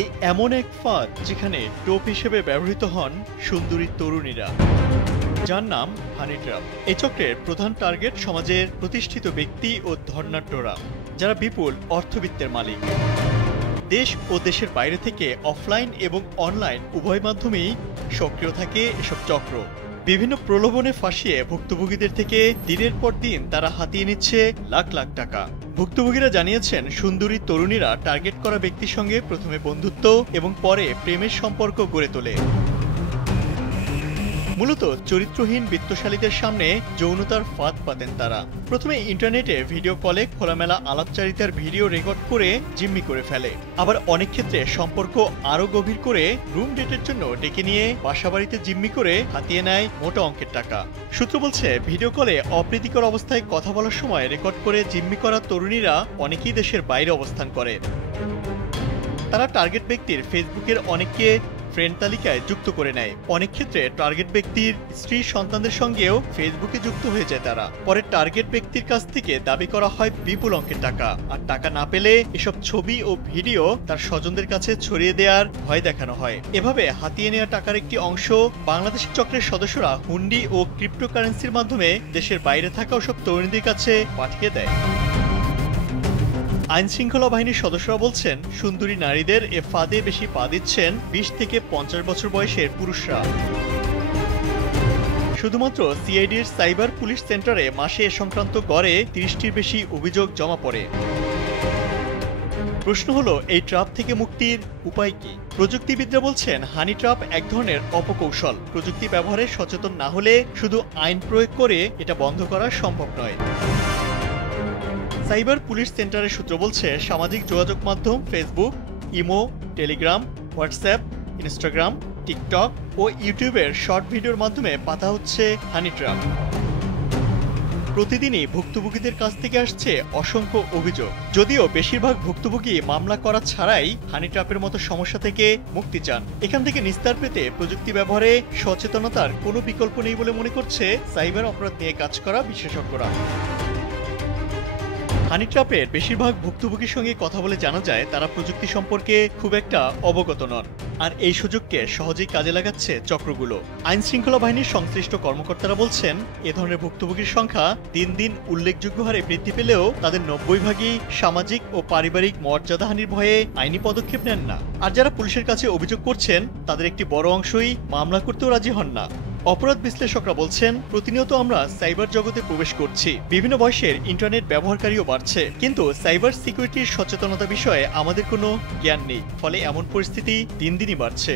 এমন এক ফাঁদ যেখানে টোপ হিসেবে ব্যবহৃত হন সুন্দরী তরুণীরা, যার নাম হানি ট্র্যাপ। এই চক্রের প্রধান টার্গেট সমাজের প্রতিষ্ঠিত ব্যক্তি ও ধর্নাঢ্যরা, যারা বিপুল অর্থবিত্তের মালিক। দেশ ও দেশের বাইরে থেকে অফলাইন এবং অনলাইন উভয় মাধ্যমেই সক্রিয় থাকে এসব চক্র। বিভিন্ন প্রলোভনে ফাঁসিয়ে ভুক্তভোগীদের থেকে দিনের পর দিন তারা হাতিয়ে নিচ্ছে লাখ লাখ টাকা। ভুক্তভোগীরা জানিয়েছেন, সুন্দরী তরুণীরা টার্গেট করা ব্যক্তির সঙ্গে প্রথমে বন্ধুত্ব এবং পরে প্রেমের সম্পর্ক গড়ে তোলে। মূলত চরিত্রহীন বিত্তশালীদের সামনে যৌনতার ফাঁদ পাতেন তারা। প্রথমে ইন্টারনেটে ভিডিও কলে খোলামেলা আলাপচারিতার ভিডিও রেকর্ড করে জিম্মি করে ফেলে। আবার অনেক ক্ষেত্রে সম্পর্ক আরও গভীর করে রুম ডেটের জন্য ডেকে নিয়ে বাসাবাড়িতে জিম্মি করে হাতিয়ে নেয় মোটা অঙ্কের টাকা। সূত্র বলছে, ভিডিও কলে অপ্রীতিকর অবস্থায় কথা বলার সময় রেকর্ড করে জিম্মি করা তরুণীরা অনেকেই দেশের বাইরে অবস্থান করে। তারা টার্গেট ব্যক্তির ফেসবুকের অনেককে ফ্রেন্ড তালিকায় যুক্ত করে নেয়। অনেক ক্ষেত্রে টার্গেট ব্যক্তির স্ত্রী সন্তানদের সঙ্গেও ফেসবুকে যুক্ত হয়ে যায় তারা। পরে টার্গেট ব্যক্তির কাছ থেকে দাবি করা হয় বিপুল অঙ্কের টাকা, আর টাকা না পেলে এসব ছবি ও ভিডিও তার স্বজনদের কাছে ছড়িয়ে দেওয়ার ভয় দেখানো হয়। এভাবে হাতিয়ে নেওয়া টাকার একটি অংশ বাংলাদেশের চক্রের সদস্যরা হুন্ডি ও ক্রিপ্টোকারেন্সির মাধ্যমে দেশের বাইরে থাকা ওসব তরুণীদের কাছে পাঠিয়ে দেয়। আইন শৃঙ্খলা বাহিনীর সদস্যরা বলছেন, সুন্দরী নারীদের এ ফাঁদে বেশি পা দিচ্ছেন 20 থেকে 50 বছর বয়সের পুরুষরা। শুধুমাত্র সিআইডির সাইবার পুলিশ সেন্টারে মাসে এ সংক্রান্ত গড়ে 30টির বেশি অভিযোগ জমা পড়ে। প্রশ্ন হলো, এই ট্র্যাপ থেকে মুক্তির উপায় কি? প্রযুক্তিবিদরা বলছেন, হানি ট্র্যাপ এক ধরনের অপকৌশল। প্রযুক্তি ব্যবহারে সচেতন না হলে শুধু আইন প্রয়োগ করে এটা বন্ধ করা সম্ভব নয়। সাইবার পুলিশ সেন্টারের সূত্র বলছে, সামাজিক যোগাযোগ মাধ্যম Facebook, imo, Telegram, WhatsApp, Instagram, TikTok ও ইউটিউবের শর্ট ভিডিওর মাধ্যমে পাতা হচ্ছে হানি ট্র্যাপ। প্রতিদিনই ভুক্তভোগীদের কাছ থেকে আসছে অসংখ্য অভিযোগ। যদিও বেশিরভাগ ভুক্তভোগী মামলা করা ছাড়াই হানি ট্র্যাপের মতো সমস্যা থেকে মুক্তি চান। এখান থেকে নিস্তার পেতে প্রযুক্তি ব্যবহারে সচেতনতার কোনো বিকল্প নেই বলে মনে করছে সাইবার অপরাধ নিয়ে কাজ করা বিশেষজ্ঞরা। হানি ট্র্যাপের বেশিরভাগ ভুক্তভোগীর সঙ্গে কথা বলে জানা যায়, তারা প্রযুক্তি সম্পর্কে খুব একটা অবগত নন, আর এই সুযোগকে সহজেই কাজে লাগাচ্ছে চক্রগুলো। আইন শৃঙ্খলা বাহিনীর সংশ্লিষ্ট কর্মকর্তারা বলছেন, এ ধরনের ভুক্তভোগীর সংখ্যা দিন দিন উল্লেখযোগ্য হারে বৃদ্ধি পেলেও তাদের 90 ভাগই সামাজিক ও পারিবারিক মর্যাদাহানির ভয়ে আইনি পদক্ষেপ নেন না। আর যারা পুলিশের কাছে অভিযোগ করছেন, তাদের একটি বড় অংশই মামলা করতেও রাজি হন না। অপরাধ বিশ্লেষকরা বলছেন, প্রতিনিয়ত আমরা সাইবার জগতে প্রবেশ করছি। বিভিন্ন বয়সের ইন্টারনেট ব্যবহারকারীও বাড়ছে, কিন্তু সাইবার সিকিউরিটির সচেতনতা বিষয়ে আমাদের কোনো জ্ঞান নেই। ফলে এমন পরিস্থিতি দিন দিনই বাড়ছে।